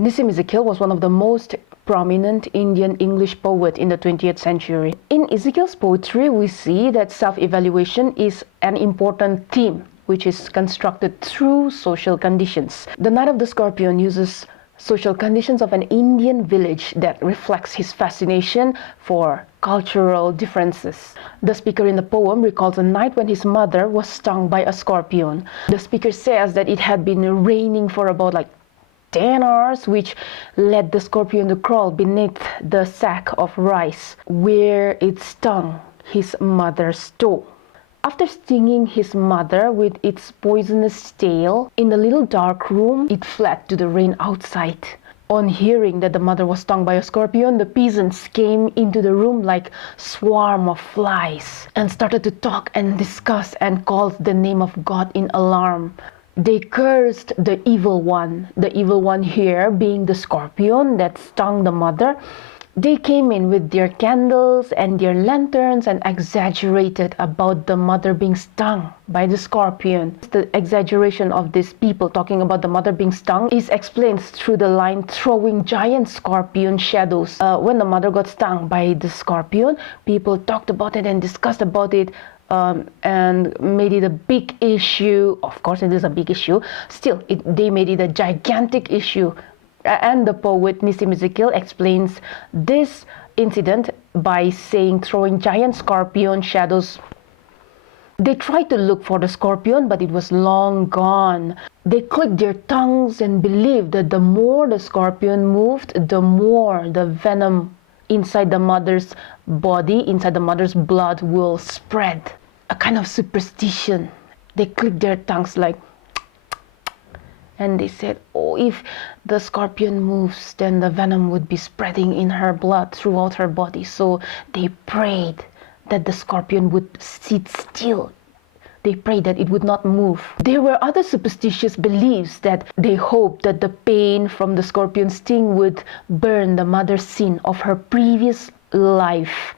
Nissim Ezekiel was one of the most prominent Indian English poet in the 20th century. In Ezekiel's poetry, we see that self-evaluation is an important theme which is constructed through social conditions. The Knight of the Scorpion uses social conditions of an Indian village that reflects his fascination for cultural differences. The speaker in the poem recalls a night when his mother was stung by a scorpion. The speaker says that it had been raining for about 10 hours, which led the scorpion to crawl beneath the sack of rice, where it stung his mother's toe. After stinging his mother with its poisonous tail, in the little dark room, it fled to the rain outside. On hearing that the mother was stung by a scorpion, the peasants came into the room like a swarm of flies and started to talk and discuss and called the name of God in alarm. They cursed the evil one here being the scorpion that stung the mother. They came in with their candles and their lanterns and exaggerated about the mother being stung by the scorpion. The exaggeration of these people talking about the mother being stung is explained through the line throwing giant scorpion shadows. When the mother got stung by the scorpion, people talked about it and discussed about it and made it a big issue. Of course, it is a big issue. Still, they made it a gigantic issue. And the poet Nissim Ezekiel explains this incident by saying throwing giant scorpion shadows. They tried to look for the scorpion, but it was long gone. They clicked their tongues and believed that the more the scorpion moved, the more the venom inside the mother's body, inside the mother's blood will spread. A kind of superstition. They clicked their tongues and they said, oh, if the scorpion moves, then the venom would be spreading in her blood throughout her body. So they prayed that the scorpion would sit still. They prayed that it would not move. There were other superstitious beliefs that they hoped that the pain from the scorpion sting would burn the mother's sin of her previous life,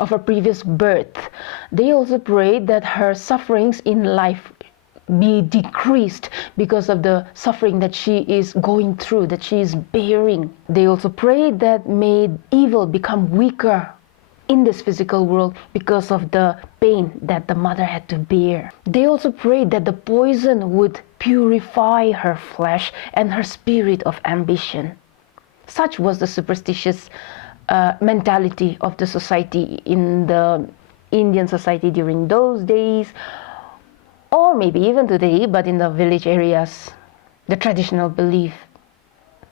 of her previous birth. They also prayed that her sufferings in life be decreased because of the suffering that she is going through, that she is bearing. They also prayed that may evil become weaker in this physical world because of the pain that the mother had to bear. They also prayed that the poison would purify her flesh and her spirit of ambition. Such was the superstitious mentality of the society in the Indian society during those days, or maybe even today, but in the village areas, the traditional belief,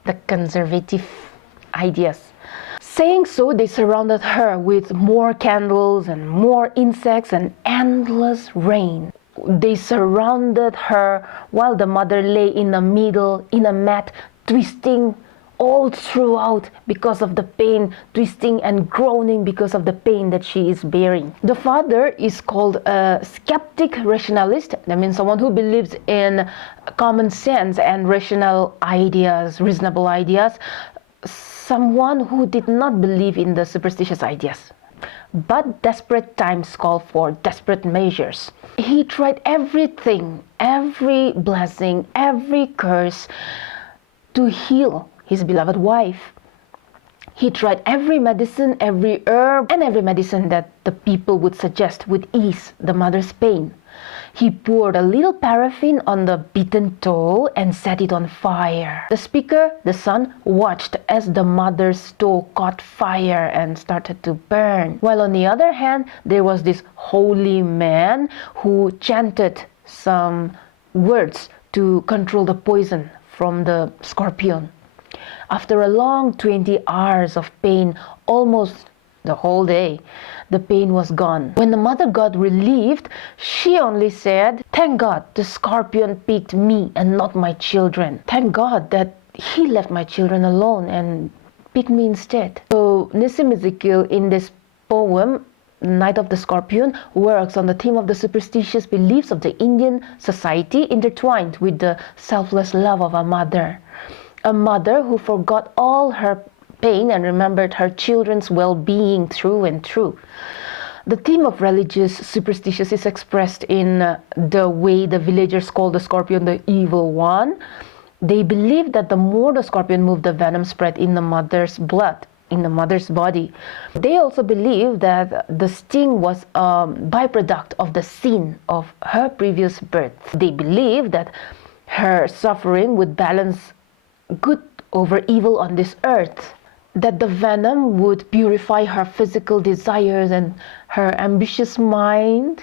the conservative ideas. Saying so, they surrounded her with more candles and more insects and endless rain. They surrounded her while the mother lay in the middle in a mat, twisting all throughout because of the pain, twisting and groaning because of the pain that she is bearing. The father is called a skeptic rationalist. That means someone who believes in common sense and rational ideas, reasonable ideas. Someone who did not believe in the superstitious ideas. But desperate times call for desperate measures. He tried everything, every blessing, every curse to heal his beloved wife. He tried every medicine, every herb, and every medicine that the people would suggest would ease the mother's pain. He poured a little paraffin on the beaten toe and set it on fire. The speaker, the son, watched as the mother's toe caught fire and started to burn. While on the other hand, there was this holy man who chanted some words to control the poison from the scorpion. After a long 20 hours of pain, almost the whole day, the pain was gone. When the mother got relieved, she only said, "Thank God the scorpion picked me and not my children. Thank God that he left my children alone and picked me instead." So Nissim Ezekiel in this poem, Night of the Scorpion, works on the theme of the superstitious beliefs of the Indian society intertwined with the selfless love of a mother. A mother who forgot all her pain and remembered her children's well-being through and through. The theme of religious superstition is expressed in the way the villagers call the scorpion the evil one, They believe that the more the scorpion moved, the venom spread in the mother's blood, in the mother's body. They also believe that the sting was a byproduct of the sin of her previous birth. They believe that her suffering would balance good over evil on this earth, that the venom would purify her physical desires and her ambitious mind.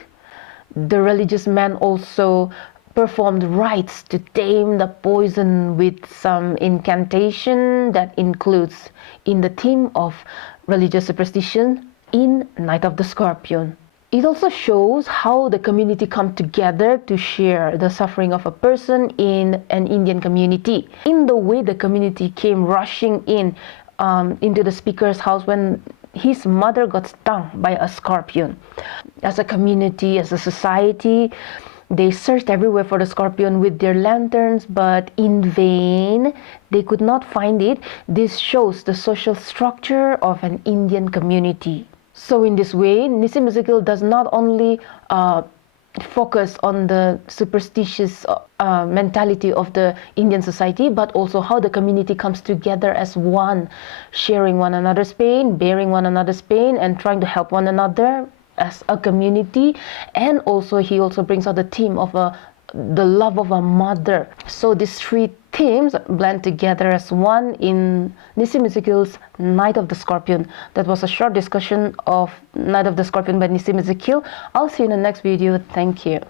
The religious man also performed rites to tame the poison with some incantation that includes in the theme of religious superstition in Night of the Scorpion. It also shows how the community come together to share the suffering of a person in an Indian community. In the way the community came rushing in into the speaker's house when his mother got stung by a scorpion. As a community, as a society, they searched everywhere for the scorpion with their lanterns, but in vain. They could not find it. This shows the social structure of an Indian community. So in this way, Nissim Ezekiel does not only focus on the superstitious mentality of the Indian society, but also how the community comes together as one, sharing one another's pain, bearing one another's pain, and trying to help one another as a community. And also he also brings out the theme of the love of a mother. So these three themes blend together as one in Nissim Ezekiel's Night of the Scorpion. That was a short discussion of Night of the Scorpion by Nissim Ezekiel. I'll see you in the next video. Thank you.